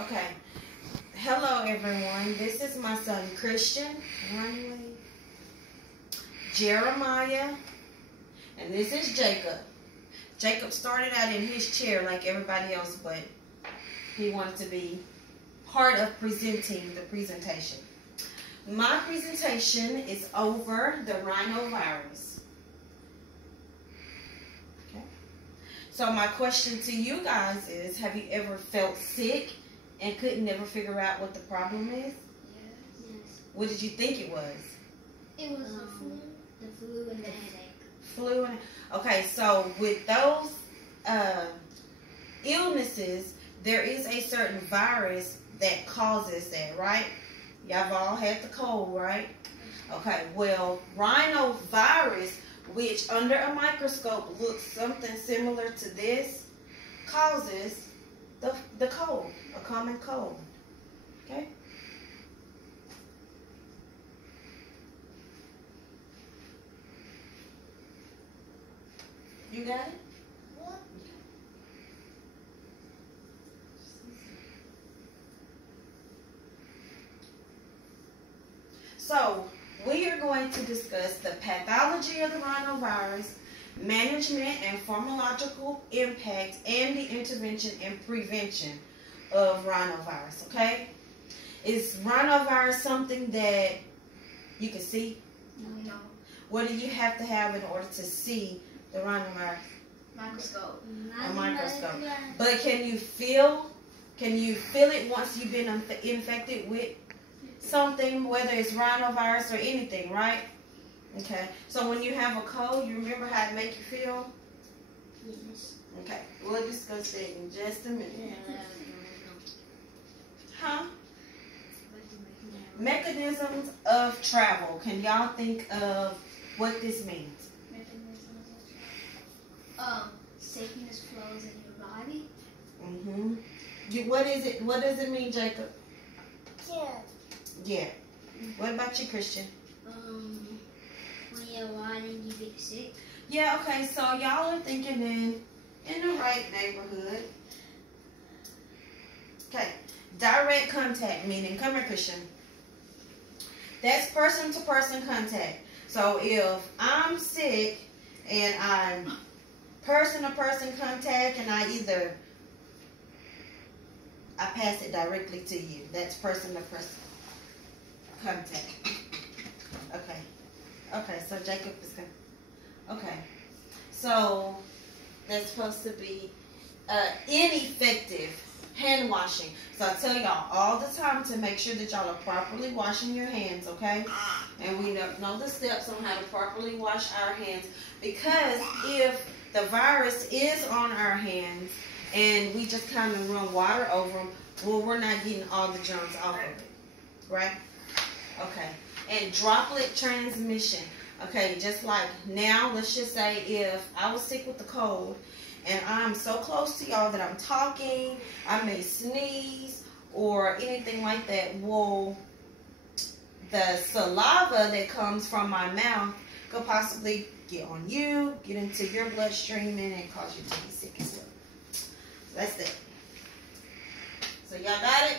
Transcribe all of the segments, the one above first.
Okay. Hello, everyone. This is my son, Christian, Jeremiah, and this is Jacob. Jacob started out in his chair like everybody else, but he wanted to be part of presenting the presentation. My presentation is over the rhinovirus. Okay. So my question to you guys is, have you ever felt sick and couldn't never figure out what the problem is? Yes. What did you think it was? It was the flu. The flu and the headache. Flu and okay, so with those illnesses, there is a certain virus that causes that, right? Y'all all had the cold, right? Okay, well, rhinovirus, which under a microscope looks something similar to this, causes the cold, a common cold. Okay? You got it? So, we are going to discuss the pathology of the rhinovirus, management and pharmacological impact, and the intervention and prevention of rhinovirus, okay? Is rhinovirus something that you can see? No. What do you have to have in order to see the rhinovirus? Microscope. A microscope. But can you feel it once you've been infected with something, whether it's rhinovirus or anything, right? Okay. So when you have a cold, you remember how it make you feel? Yes. Okay. We'll discuss that in just a minute. Huh? Mechanisms of travel. Can y'all think of what this means? Sickness flows in your body. What is it? What does it mean, Jacob? Yeah. Yeah. What about you, Christian? When you're riding, you get sick. Yeah, okay, so y'all are thinking in the right neighborhood. Okay. Direct contact, meaning, come here, Christian. That's person-to-person contact. So if I'm sick and I'm person-to-person contact and I pass it directly to you. That's person-to-person contact. Okay, so Jacob is going to... Okay. So that's supposed to be ineffective hand washing. So I tell y'all all the time to make sure that y'all are properly washing your hands, okay? And we know the steps on how to properly wash our hands, because if the virus is on our hands and we just kind of run water over them, well, we're not getting all the germs off of it, right? Okay. And droplet transmission. Okay, just like now, let's just say if I was sick with the cold and I'm so close to y'all that I'm talking, I may sneeze or anything like that, well, the saliva that comes from my mouth could possibly get on you, get into your bloodstream, and cause you to be sick as well. So that's it. So y'all got it?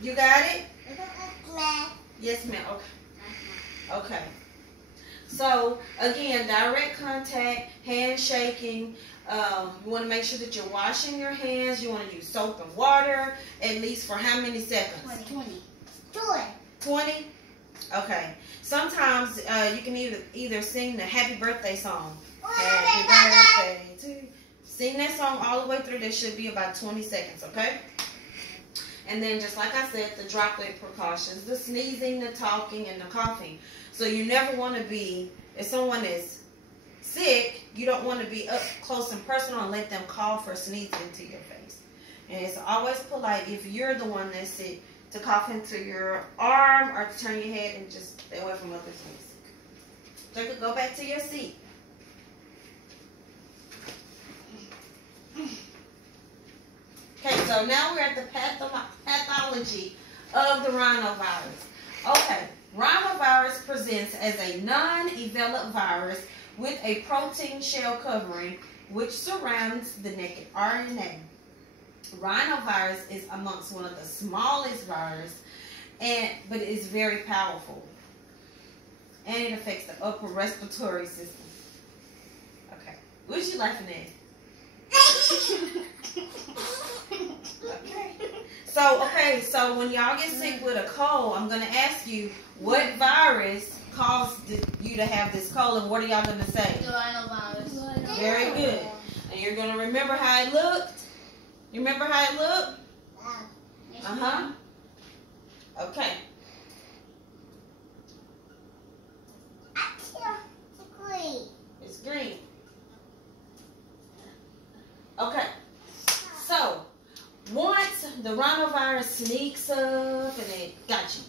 You got it? Yes, ma'am. Okay. So, again, direct contact, handshaking. You want to make sure that you're washing your hands. You want to use soap and water, at least for how many seconds? 20? Okay. Sometimes you can either sing the happy birthday song. Happy birthday to you. Sing that song all the way through. That should be about 20 seconds, okay? And then, just like I said, the droplet precautions, the sneezing, the talking, and the coughing. So you never want to be, if someone is sick, you don't want to be up close and personal and let them cough or sneeze into your face. And it's always polite, if you're the one that's sick, to cough into your arm or to turn your head and just stay away from others when you're sick. Jacob, go back to your seat. Okay, so now we're at the pathology of the rhinovirus. Okay, rhinovirus presents as a non-enveloped virus with a protein shell covering which surrounds the naked RNA. Rhinovirus is amongst one of the smallest viruses, but it is very powerful. And it affects the upper respiratory system. Okay. What you laughing at? Okay. So when y'all get sick with a cold, I'm going to ask you what virus caused you to have this cold, and what are y'all going to say? The rhinovirus. Very good. And you're going to remember how it looked? You remember how it looked? Uh-huh. Okay. It's green. Okay. So, once the rhinovirus sneaks up and it got you,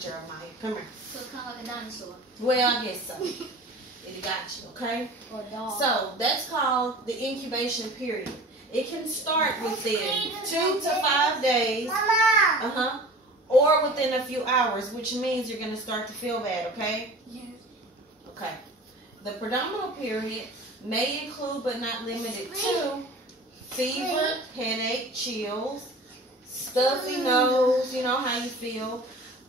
Jeremiah. Come here. So it's kind of like a dinosaur. Well, I guess so. It got you, okay? Or a dog. So, that's called the incubation period. It can start within 2 to 5 days. Uh-huh. Or within a few hours, which means you're going to start to feel bad, okay? Yes. Okay. The predominant period may include, but not limited to, fever, headache, chills, stuffy nose, you know how you feel,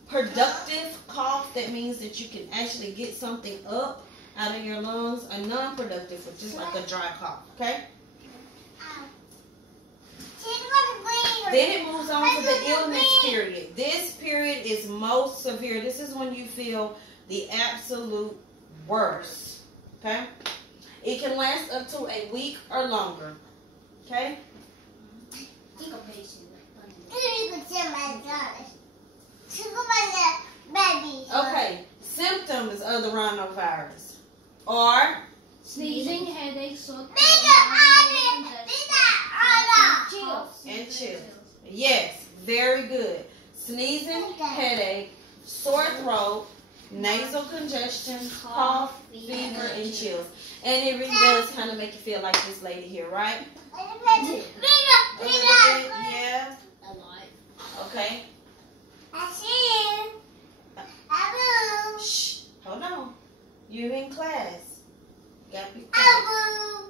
productive cough, that means that you can actually get something up out of your lungs, a non-productive, which is like a dry cough, okay? Then it moves on to the illness period. This period is most severe. This is when you feel the absolute worst, okay? It can last up to a week or longer, okay? Okay, symptoms of the rhinovirus are sneezing, headache, sore throat, and chills. Yes, very good. Sneezing, headache, sore throat, nasal congestion, cough, fever, and chills. And it really does kind of make you feel like this lady here, right? A little bit, yeah. A lot. Okay. Shh, hold on. You're in class. You gotta be quiet.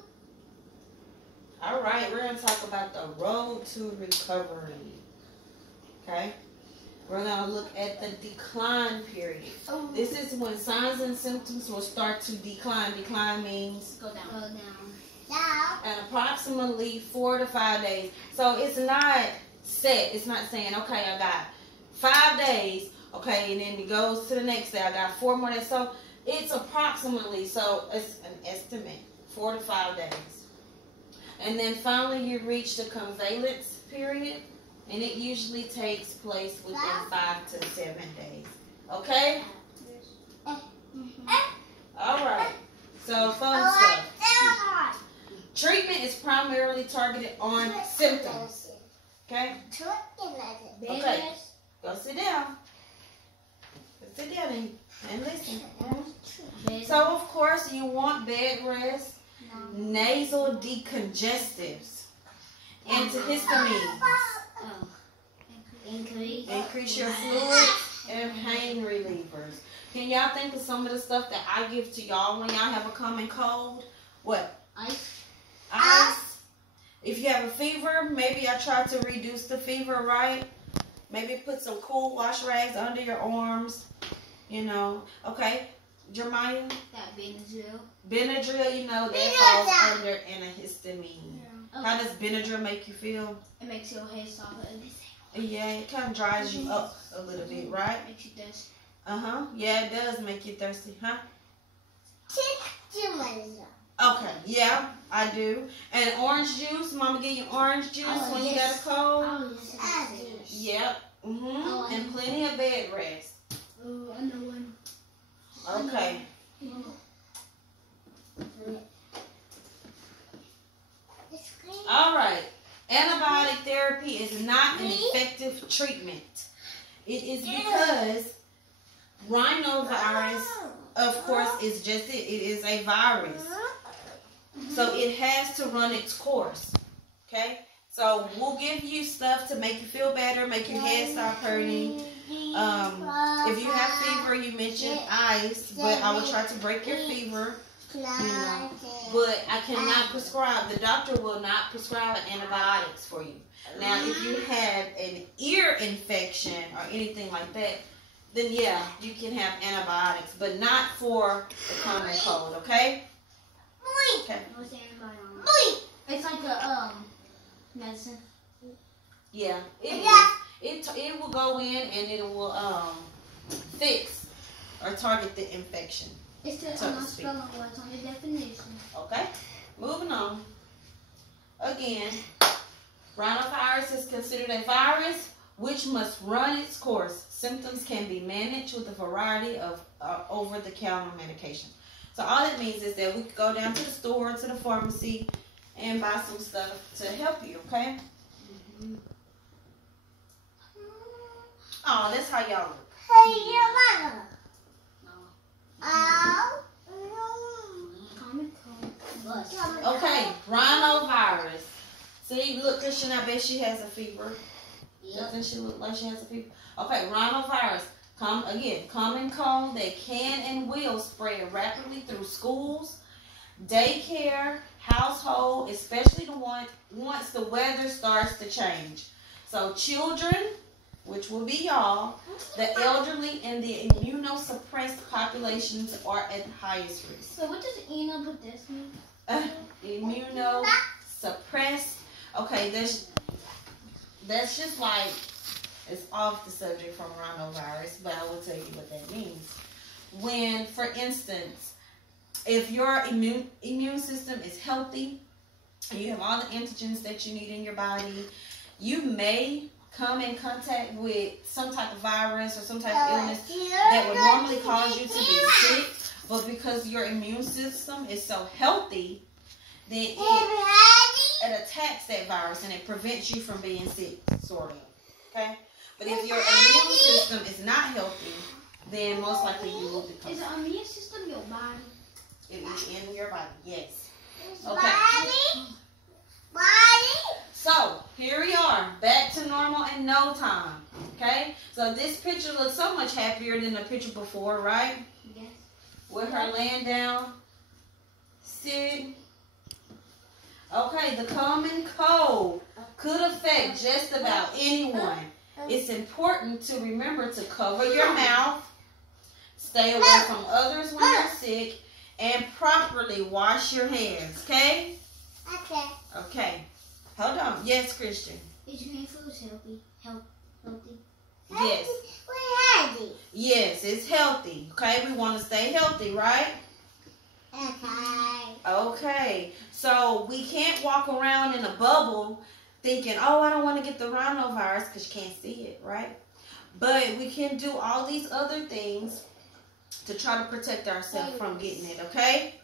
All right, we're going to talk about the road to recovery. Okay? We're going to look at the decline period. This is when signs and symptoms will start to decline. Decline means Go down. Go down. at approximately 4 to 5 days. So it's not set. It's not saying, okay, I got 5 days, okay, and then it goes to the next day. I got 4 more days. So it's approximately, so it's an estimate, 4 to 5 days. And then finally you reach the convalescence period, and it usually takes place within 5 to 7 days. Okay? All right. So fun stuff. Treatment is primarily targeted on symptoms. Okay? Okay. Go sit down. Go sit down and listen. So of course you want bed rest, nasal decongestives, antihistamines, increase your fluids, and pain relievers. Can y'all think of some of the stuff that I give to y'all when y'all have a common cold? What? Ice. Ice. If you have a fever, maybe I try to reduce the fever, right? Maybe put some cool wash rags under your arms, you know. Okay, Jeremiah? That Benadryl. Benadryl, you know, that falls under antihistamine. Yeah. How does Benadryl make you feel? It makes your head softer. Yeah, it kind of dries you up a little bit, right? Makes you thirsty. Uh-huh. Yeah, it does make you thirsty, huh? Okay, yeah, I do. And orange juice, Mama give you orange juice when you got a cold? Yep. Mm-hmm. And plenty of bed rest. Oh, I know one. Okay. All right. Antibiotic therapy is not an effective treatment. It is because rhinovirus, of course, is just it. It is a virus. So it has to run its course. Okay? So we'll give you stuff to make you feel better, make your head stop hurting. If you have fever, you mentioned ice, but I will try to break your fever. But I cannot prescribe. The doctor will not prescribe antibiotics for you. Now, if you have an ear infection or anything like that, then yeah, you can have antibiotics, but not for the common cold. Okay? Okay. What's the antibiotic? It's like a medicine. Yeah, it is. It will go in and it will fix or target the infection. It's the I'm not spelling what's on the definition. Okay, moving on. Again, rhinovirus is considered a virus which must run its course. Symptoms can be managed with a variety of over-the-counter medication. So all it means is that we can go down to the store, to the pharmacy, and buy some stuff to help you, okay? Mm-hmm. Oh, that's how y'all look. Okay, rhinovirus. See, look, Christian, I bet she has a fever. Doesn't she look like she has a fever? Okay, rhinovirus. Common cold that can and will spread rapidly through schools, daycare, household, especially once the weather starts to change. So children, which will be y'all, the elderly, and the immunosuppressed populations are at the highest risk. So what does this mean? Immunosuppressed. Okay, that's just like, it's off the subject from rhinovirus, but I will tell you what that means. When, for instance, if your immune system is healthy and you have all the antigens that you need in your body, you may come in contact with some type of virus or some type of illness that would normally cause you to be sick, but because your immune system is so healthy, then it attacks that virus and it prevents you from being sick, sort of. Okay? But if your immune system is not healthy, then most likely you will become sick. Is the immune system your body? It is in your body, yes. Okay. So, here we are, back to normal in no time. Okay? So, this picture looks so much happier than the picture before, right? Yes. With her laying down, sick. Okay, the common cold could affect just about anyone. It's important to remember to cover your mouth, stay away from others when you're sick, and properly wash your hands, okay? Okay. Hold on. Yes, Christian. Is your hand food healthy? Healthy? Yes. Yes, it's healthy. Okay, we want to stay healthy, right? Okay. So we can't walk around in a bubble thinking, oh, I don't want to get the rhinovirus because you can't see it, right? But we can do all these other things to try to protect ourselves from getting it, okay?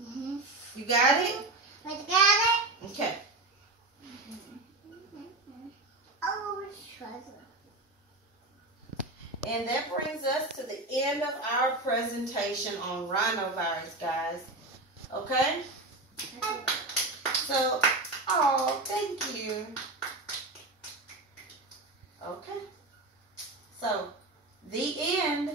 Mm-hmm. You got it? I got it. Okay. And that brings us to the end of our presentation on rhinovirus, guys. Okay? So, oh, thank you. Okay. So, the end.